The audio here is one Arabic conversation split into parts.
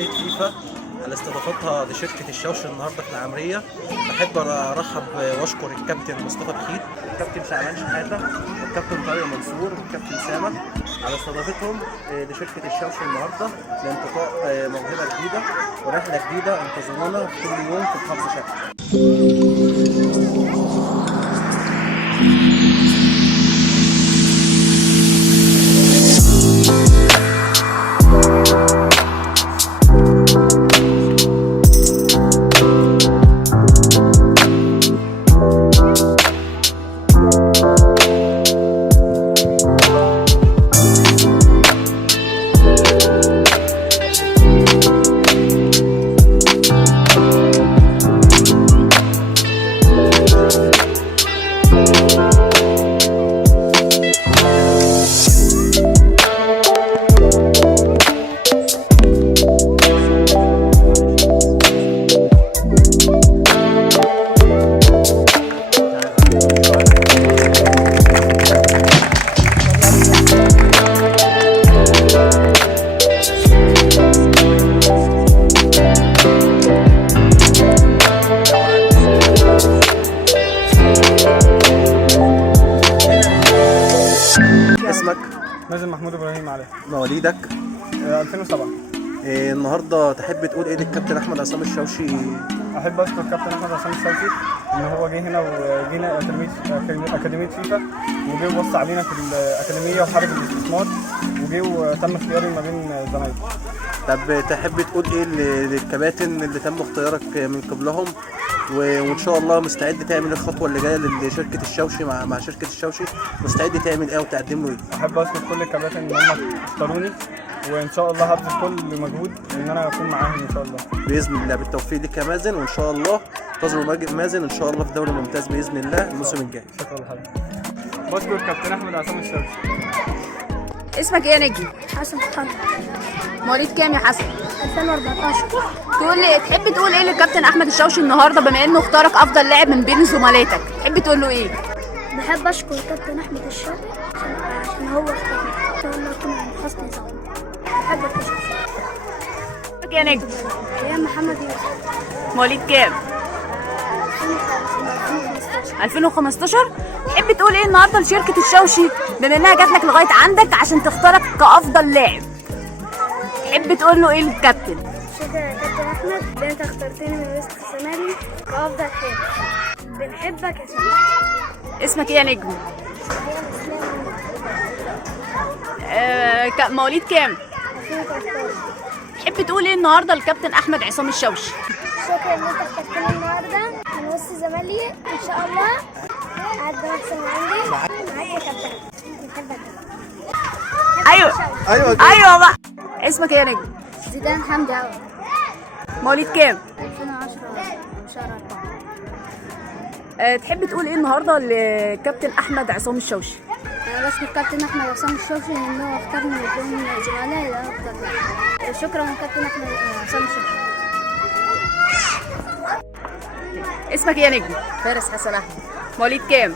أكاديمية فيفا على استضافتها لشركة الشوشي النهارده في العمرية. بحب أرحب وأشكر الكابتن مصطفى بخيت والكابتن شعبان شحاتة والكابتن طارق منصور والكابتن سامة على استضافتهم لشركة الشوشي النهارده لانتقاء موهبة جديدة ورحلة جديدة. انتظرونا كل يوم في الحفظ شكل. اسمك؟ مازن محمود ابراهيم علي. مواليدك؟ 2007. النهارده تحب تقول ايه للكابتن احمد عصام الشوشي؟ احب اشكر كابتن احمد عصام الشوشي ان هو جه هنا وجينا اكاديميه فيفا وجه ووصى علينا في الاكاديميه وحارب الاستثمار وجه وتم اختياري ما بين زمايلي. طب تحب تقول ايه للكباتن اللي تم اختيارك من قبلهم وان شاء الله مستعد تعمل الخطوه اللي جايه لشركه الشوشي مع شركه الشوشي؟ مستعد تعمل ايه وتقدم له ايه؟ احب اشكر كل الكباتن ان هم اختاروني وان شاء الله هبذل كل مجهود ان انا اكون معاهم ان شاء الله باذن الله. بالتوفيق لك يا مازن وان شاء الله انتظروا مازن ان شاء الله في دوري ممتاز باذن الله الموسم الجاي. شكرا لحضرتك. بشكر كابتن احمد عصام الشوشي. اسمك ايه يا نجم؟ حسن محمد. مواليد كام يا حسن؟ 2014. تحب تقول ايه للكابتن احمد الشوشي النهارده بما انه اختارك افضل لاعب من بين زملائك؟ تحب تقول له ايه؟ بحب اشكر الكابتن احمد الشوشي عشان هو اختارني. ان شاء الله اكون من حسن ظنه. بحب اشكره. اسمك يا نجم؟ ايام محمد يوسف. مواليد كام؟ 2015. تحب تقول ايه النهارده لشركه الشوشي بما انها جات لك لغايه عندك عشان تختارك كافضل لاعب؟ تحب تقول له ايه للكابتن؟ شكرا يا كابتن احمد انت اخترتني من وسط الزمالك كافضل حارس. بنحبك يا شباب. اسمك ايه يا نجم؟ مواليد كام؟ 2013. تحب تقول ايه النهارده للكابتن احمد عصام الشوشي؟ شكرا ان انت اخترتني النهارده من وسط زمالي. ان شاء الله هقدم احسن من عندي. معاك يا كابتن. بنحبك. ايوه بقى. اسمك ايه يا نجم؟ زيدان حمدي عوض. مواليد كام؟ 2010 شهر 4. تحب تقول ايه النهارده للكابتن احمد عصام الشوشي؟ أنا بشكر كابتن أحمد عصام الشوشي إن هو اختارني من ضمن زملائي اللي أنا اخترتهم. شكرا كابتن أحمد عصام الشوشي. اسمك ايه يا نجم؟ فارس حسن احمد. مواليد كام؟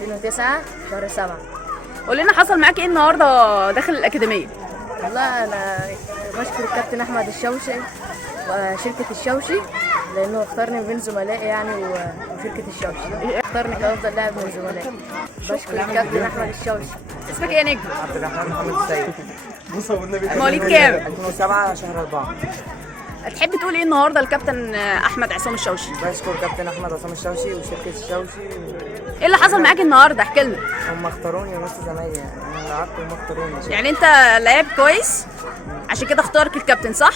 2009 شهر 7. قول لنا حصل معاك ايه النهارده داخل الاكاديميه؟ والله انا بشكر الكابتن احمد الشوشي وشركه الشوشي لانه اختارني بين زملائي يعني وشركه الشوشي اختارني كافضل لاعب من زملائي. بشكر الكابتن احمد الشوشي. اسمك ايه يا نجم؟ عبد الرحمن محمد السيد. مواليد كام؟ 2007 شهر 4. تحب تقول ايه النهارده للكابتن احمد عصام الشوشي؟ بشكر كابتن احمد عصام الشوشي وشركه الشوشي. ايه اللي حصل معاك النهارده؟ احكي لنا. هم اختاروني وسط زمايلي يعني انا لعبت وهم اختاروني. يعني انت لاعب كويس عشان كده اختارك الكابتن صح؟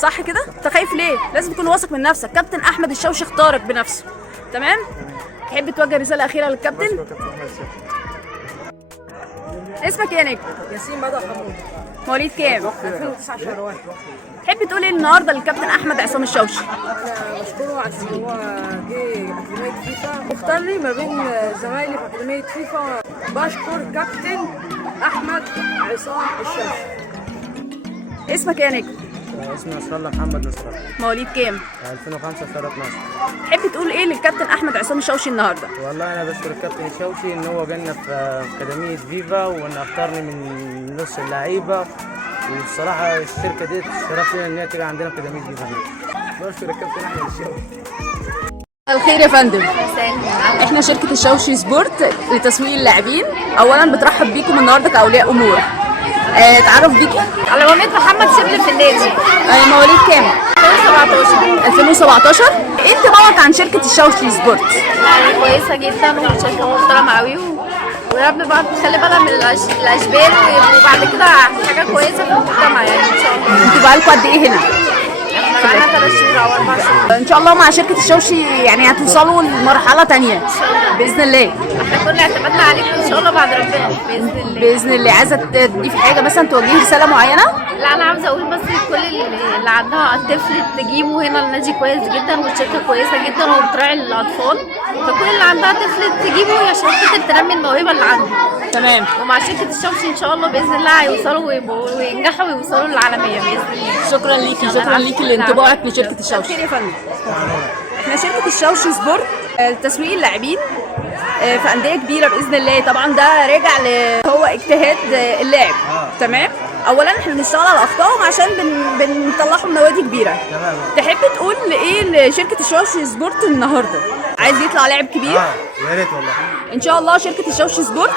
صح كده؟ انت خايف ليه؟ لازم تكون واثق من نفسك. كابتن احمد الشوشي اختارك بنفسه. تمام؟ تحب توجه رساله اخيره للكابتن؟ بشكر كابتن احمد الشوشي. اسمك ايه يا نجم؟ ياسين بدر حمود. مواليد كام؟ 2009 شهر 1. تحب تقول ايه النهارده للكابتن احمد عصام الشوشي؟ انا بشكره عشان هو جه اكاديميه فيفا واختارني ما بين زمايلي في اكاديميه فيفا. بشكر كابتن احمد عصام الشوشي. اسمك ايه يا نجم؟ اسمي نصر الله محمد نصر. مواليد كام؟ 2005 شهر 12. تحب تقول ايه للكابتن احمد عصام الشوشي النهارده؟ والله انا بشكر الكابتن الشوشي ان هو جالنا في اكاديميه فيفا وان اختارني من نص اللعيبه والصراحه الشركه دي شرف لنا ان هي تيجي عندنا في جميل جدا. بشكر الكابتن احمد الشوشي. الخير يا فندم. احنا شركة الشوشي سبورت لتسويق اللاعبين. اولا بترحب بيكم النهارده كاولياء امور. اتعرف بيكي؟ على مواليد محمد شبل في النادي. مواليد كام؟ 2017. 2017. ايه انطباعك عن شركة الشوشي سبورت؟ يعني كويسه جدا وشركه محترمه قوي ويا رب بقى تخلي بالها من الاشبال وبعد كده حاجه كويسه في المجتمع يعني ان شاء الله. انتوا بقالكوا قد ايه هنا؟ معانا 3 شهور او 4 شهور. ان شاء الله مع شركة الشوشي يعني هتوصلوا لمرحلة تانية باذن الله. احنا كل اعتمادنا عليكم ان شاء الله بعد ربنا باذن الله. باذن الله. عايزة تضيفي حاجة مثلا توجهي رسالة معينة؟ لا انا عاوزه اقول بس لكل اللي عندها طفل تجيبه هنا النادي كويس جدا والشركه كويسه جدا وبتراعي الاطفال، فكل اللي عندها طفل تجيبه عشان خاطر تنمي الموهبه اللي عنده. تمام. ومع شركه الشوشي ان شاء الله باذن الله هيوصلوا وينجحوا ويوصلوا للعالميه باذن الله. شكرا ليكي. شكرا ليكي لانطباعك لشركة الشوشي. خير يا فندم. احنا شركة الشوشي سبورت لتسويق اللاعبين في أندية كبيرة بإذن الله. طبعا ده راجع هو اجتهاد اللاعب. تمام. اولا احنا بنشتغل على اخطائهم عشان بنطلعهم نوادي كبيره. تحب تقول ايه لشركه الشوشي سبورت النهارده؟ عايز يطلع لاعب كبير؟ يا ريت والله. ان شاء الله شركه الشوشي سبورت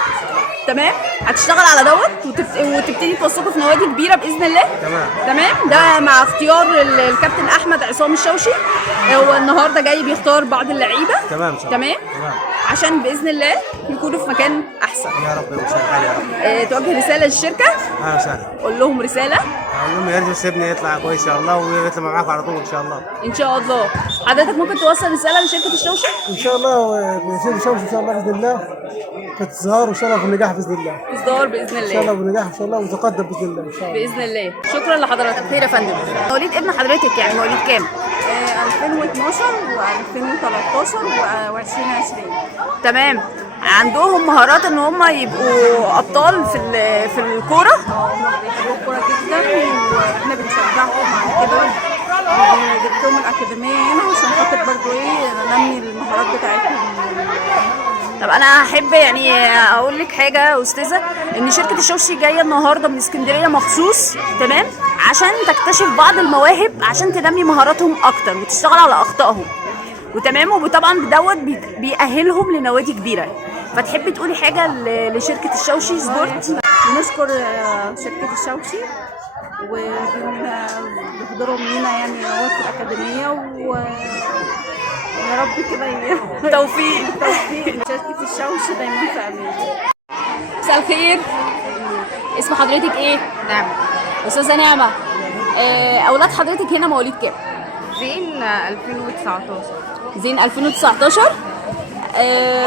تمام هتشتغل على دوت وتبتدي توثقه في نوادي كبيره باذن الله. تمام. ده مع اختيار الكابتن احمد عصام الشوشي. هو النهارده جاي بيختار بعض اللعيبه. تمام عشان باذن الله يكونوا في مكان احسن. يا رب وسهل يا رب. توجه رساله للشركه؟ وسهل. قول لهم رساله. اقول لهم يا ريت سيبني يطلع كويس ان شاء الله ويطلع معاكم على طول ان شاء الله. ان شاء الله. حضرتك ممكن توصل رساله لشركه الشوشي؟ ان شاء الله شركه الشوشي ان شاء الله باذن الله كتزهر وان شاء الله بالنجاح باذن الله. ازدهار باذن الله. ان شاء الله بالنجاح ان شاء الله وتقدم باذن الله ان شاء الله. باذن الله. شكرا لحضرتك. خير يا فندم. مواليد ابن حضرتك يعني مواليد كام؟ 2012 و2013 و2020. تمام. عندهم مهارات ان هم يبقوا ابطال في الكوره؟ بيحبوا الكوره جدا واحنا بنشجعهم على كده وجبت لهم الاكاديميه هنا عشان خاطر برضه ننمي المهارات بتاعتهم. طب انا هحب يعني اقول لك حاجه يا استاذه، ان شركه الشوشي جايه النهارده من اسكندريه مخصوص تمام عشان تكتشف بعض المواهب عشان تنمي مهاراتهم اكتر وتشتغل على اخطائهم وتمام. وطبعا دوت بيأهلهم لنوادي كبيره. فتحبي تقولي حاجه لشركه الشوشي سبورت؟ بنشكر شركه الشوشي وبيحضرهم لينا يعني في الاكاديميه ويا رب كده توفيق. شركه الشوشي دايما في امان. مساء الخير. اسم حضرتك ايه؟ نعم. استاذه نعمه. اولاد حضرتك هنا مواليد كام؟ زين 2019. زين 2019.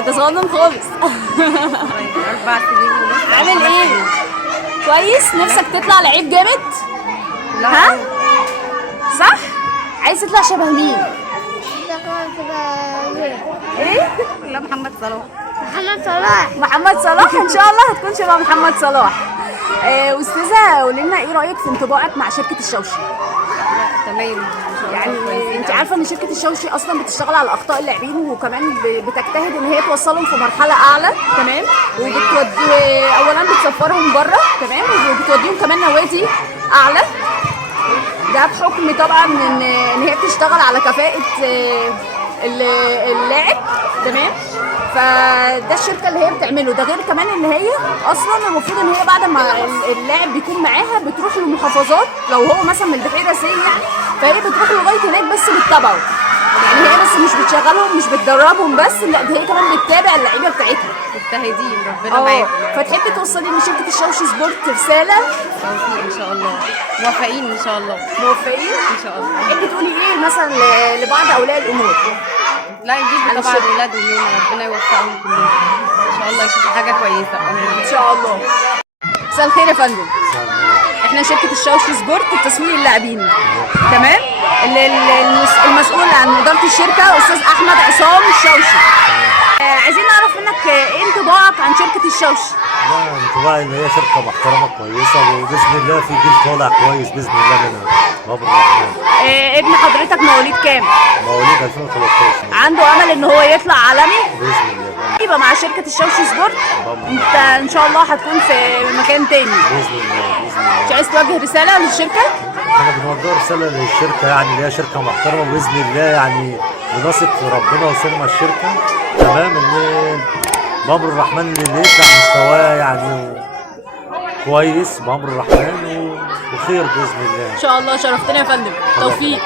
ده صغنن خالص. 4 سنين ونص. عامل ايه؟ كويس؟ نفسك تطلع لعيب جامد؟ لا. ها؟ صح؟ عايز تطلع شبه مين؟ ايه؟ لا محمد صلاح. محمد صلاح ان شاء الله هتكون شبه محمد صلاح. استاذه قولي لنا ايه رايك في انطباعك مع شركه الشوشي؟ تمام. يعني انت عارفه ان شركه الشوشي اصلا بتشتغل على اخطاء اللاعبين وكمان بتجتهد ان هي توصلهم في مرحله اعلى تمام وبتودي اولا بتسفرهم بره تمام وبتوديهم كمان نوادي اعلى. ده بحكم طبعا ان هي بتشتغل على كفاءه اللاعب تمام. فده الشركه اللي هي بتعمله. ده غير كمان ان هي اصلا المفروض ان هي بعد ما اللاعب بيكون معاها بتروح للمحافظات لو هو مثلا من البحيره سي يعني فهي بتروح لغايه هناك بس بتتابعه. يعني هي بس مش بتشغلهم مش بتدربهم بس لا ده هي كمان بتتابع اللعيبه بتاعتها. مجتهدين ربنا معاكم. فتحبي توصلي لشركه الشوشي سبورت رساله؟ توفيق ان شاء الله. موفقين ان شاء الله. موفقين ان شاء الله. تحبي تقولي ايه مثلا لبعض اولياء الامور؟ لا يجيبوا طبعا ولادهم هنا ربنا يوفقهم كلهم ان شاء الله يشوفوا حاجه كويسه ان شاء الله. مساء الخير يا فندم. احنا شركه الشوشي سبورت لتسويق اللاعبين تمام. المسؤول عن اداره الشركه استاذ احمد عصام الشوشي. عايزين نعرف منك ايه انطباعك عن شركه الشوشي؟ لا انطباعي ان هي شركه محترمه كويسه، وباذن الله في جيل طالع كويس باذن الله منها. بابر الرحمن. ابن حضرتك مواليد كام؟ مواليد 2013. عنده امل ان هو يطلع عالمي باذن الله. يبقى مع شركه الشوشي سبورت. انت ان شاء الله هتكون في مكان تاني باذن الله. باذن الله. مش عايز توجه رساله للشركه؟ احنا بنوجه رساله للشركه، يعني اللي هي شركه محترمه باذن الله، يعني بنثق في ربنا وصنع الشركه. تمام. ان بابر الرحمن اللي يطلع مستواه يعني كويس، بامر الرحمن وخير باذن الله. ان شاء الله. شرفتنا يا فندم. توفيق.